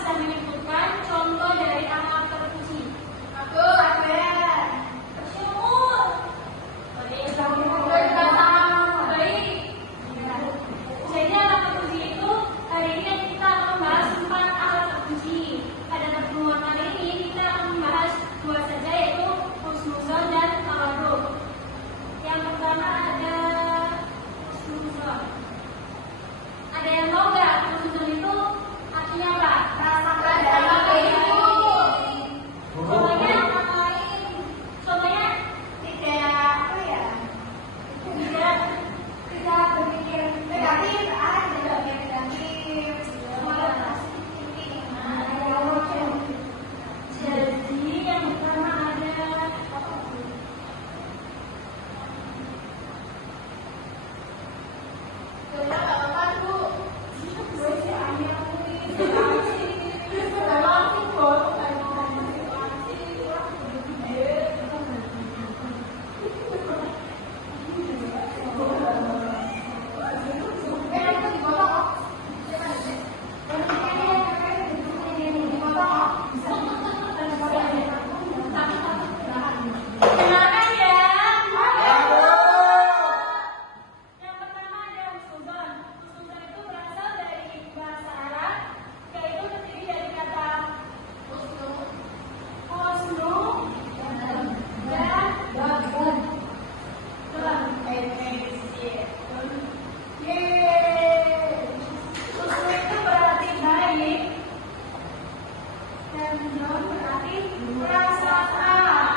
bisa menyebutkan contoh dari akhlak terpuji? Aku ada. Bersyukur. Berkata baik. Jadi akhlak terpuji itu hari ini kita akan membahas 4 akhlak terpuji. Pada pertemuan kali ini kita akan membahas 2 saja, yaitu husnuzon dan tawadhu. Yang pertama ada husnuzon. Ada yang tahu nggak husnuzon itu artinya apa? Rasa keadaan itu. Contohnya, contohnya Tidak apa ya? Tidak berpikir negatif, tidak berpikir negatif. Malah positif. jadi yang pertama ada kenalkan ya. Yang pertama ada husnuzon. Husnuzon itu berasal dari bahasa Arab, yaitu terdiri dari kata husnu dan husnu itu berarti baik dan zon berarti perasaan.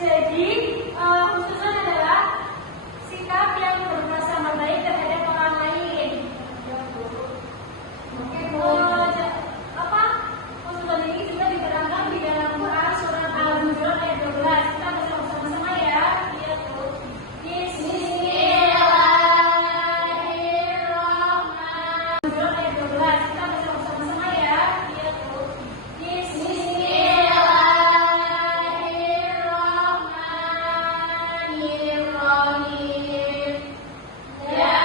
Jadi husnuzon adalah sikap yang berprasangka baik terhadap orang lain. Apa? Husnuzon ini juga diterangkan di dalam Quran surat Al-Hujurat ayat 12. Kita baca bersama-sama ya. Bismillahirrahmanirrahim. Hujurat ayat 12. Kita baca bersama-sama ya. Bismillahirrahmanirrahim. Ya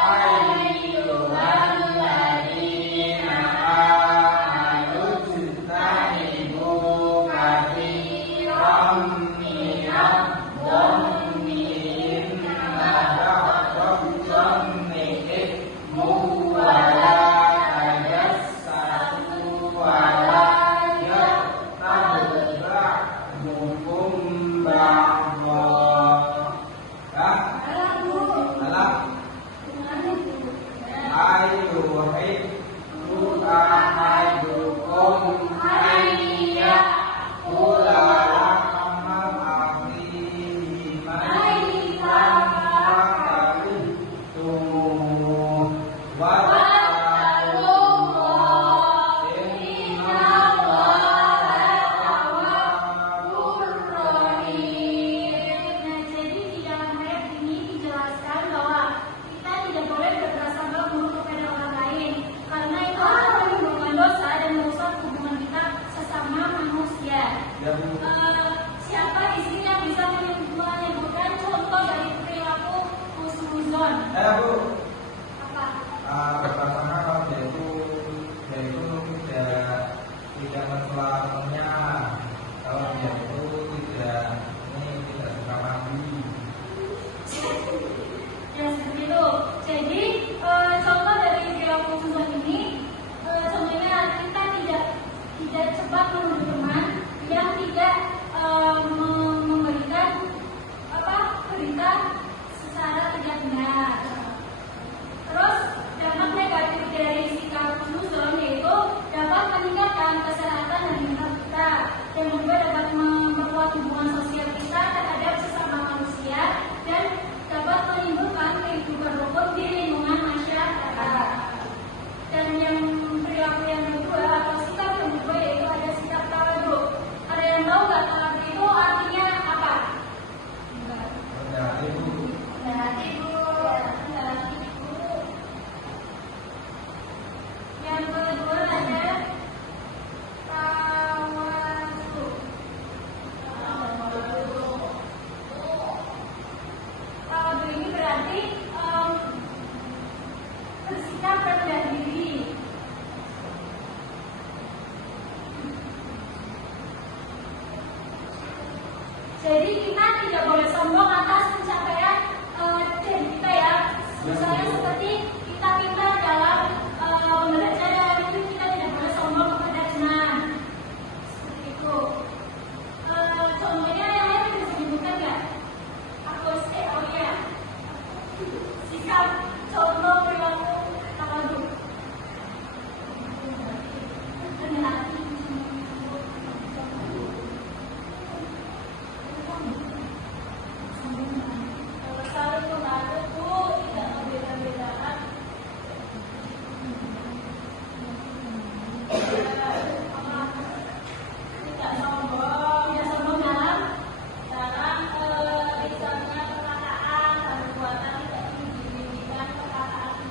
ayyuhalladzina amanu ijtanibu katsiran minadh-dhanni inna ba'dadh-dhanni ithmun wa la tajassasu wa la yaghtab ba'dukum ba'dha. Ayuhibbu ahadukum ayya kula lahma akhihi maitan fakarihtumu wattaqullah innallaha ghafurur rahim. Nah, jadi di dalam ayat ini dijelaskan bahwa kita tidak boleh berprasangka buruk kepada orang lain, karena itu akan menimbulkan dosa dan merusak hubungan kita sesama manusia. Ya, Bu. Siapa di sini yang bisa menyebutkan contoh dari perilaku husnuzon? Bu. Apa? Pertama kalau dia itu tidak mencela temannya, kalau dia itu tidak suka mandi. Ya seperti itu. Jadi contoh dari perilaku husnuzon ini, contohnya kita tidak cepat menuduh teman yang tidak memberikan berita secara tidak benar. Terus dampak negatif dari sikap husnuzon yaitu dapat meningkatkan kesehatan dan mental kita, dan juga dapat memperkuat hubungan sosial kita terhadap sesama manusia dan dapat menimbulkan kehidupan rukun di lingkungan masyarakat. Dan yang perilaku yang kedua atau sikap yang kedua yaitu ada sikap Misalnya seperti kita pintar dalam membaca dan mungkin kita tidak boleh sombong kepada teman. Seperti itu. Contohnya yang lain bisa disebutkan nggak? Oh ya. Sikap, contoh, perilaku, tawaduk. Rendah hati. Kalau saling membantu, tidak membeda-bedakan. Tidak sombong dalam misalnya perkataan, perbuatan tidak menunjukkan perkataan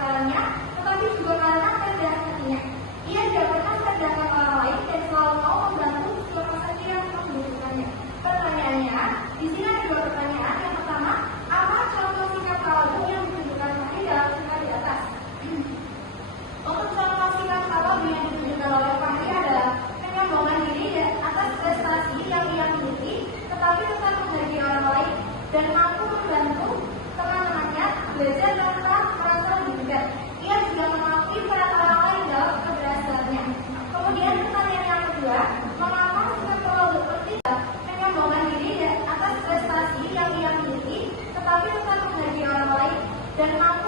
kenakalannya, tetapi juga karena kerendahan hatinya. Ia tidak pernah merendahkan orang lain dan selalu mau membantu siapa saja yang membutuhkannya. Pertanyaannya, di sini ada dua pertanyaan. Yang pertama, apa contoh sikap tawadhu yang ditunjukkan Fahri dalam cerita di atas? Untuk contoh sikap tawadhu yang ditunjukkan oleh Fahri adalah menyombongkan diri atas prestasi yang ia miliki, tetapi tetap menghargai orang lain dan mampu membantu teman-temannya belajar tanpa merasa lebih berat. Ia juga mengakui peran orang lain dalam keberhasilannya. Kemudian pertanyaan yang kedua, mengapa sikap tawadhu penting menyombongkan diri atas prestasi yang ia miliki, tetapi tetap menghargai orang lain dan mampu